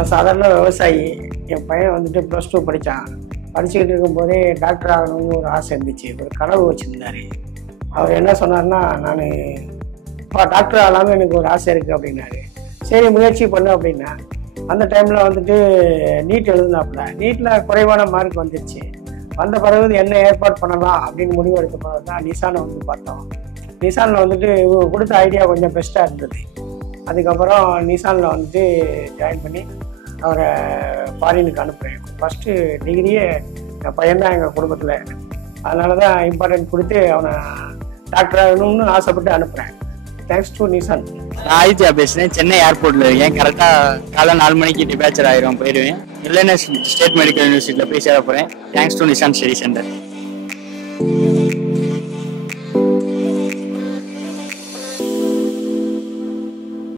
நான் சாதாரண விவசாயி. என் பையன் வந்துட்டு +2 படித்தான். படிச்சுக்கிட்டு இருக்கும்போதே டாக்டர் ஆகணும்னு ஒரு ஆசை இருந்துச்சு. ஒரு கனவு வச்சுருந்தார். அவர் என்ன சொன்னார்னா, நான் டாக்டர் ஆகலாம்னு எனக்கு ஒரு ஆசை இருக்குது அப்படின்னாரு. சரி முயற்சி பண்ணு அப்படின்னா. அந்த டைமில் வந்துட்டு நீட் எழுதுனாப்புல. நீட்டில் குறைவான மார்க் வந்துடுச்சு. வந்த பிறகு என்ன ஏற்பாடு பண்ணலாம் அப்படின்னு முடிவு எடுத்த பிறகு தான் நிசானை வந்து பார்த்தோம். நிசானில் வந்துட்டு இவங்க கொடுத்த ஐடியா கொஞ்சம் பெஸ்ட்டாக இருந்தது. அதுக்கப்புறம் நிசானில் வந்துட்டு ஜாயின் பண்ணி அவரை ஃபாரினுக்கு அனுப்புகிறேன். ஃபஸ்ட்டு டிகிரியே என் பையன்தான் எங்கள் குடும்பத்தில். அதனால தான் இம்பார்ட்டன்ட் கொடுத்து அவனை டாக்டர் ஆகணும்னு ஆசைப்பட்டு அனுப்புகிறேன். Thanks to Nissan. நான் ஆதித்யா பேசுகிறேன். சென்னை ஏர்போர்ட்டில் இருக்கேன். கரெக்டாக காலை 4 மணிக்கு டிபாச்சர் ஆயிரும் போயிடுவேன். இல்லைன்னா ஸ்டேட் மெடிக்கல் யூனிவர்சிட்டியில் போய் சேர போகிறேன். Thanks to Nissan study centre.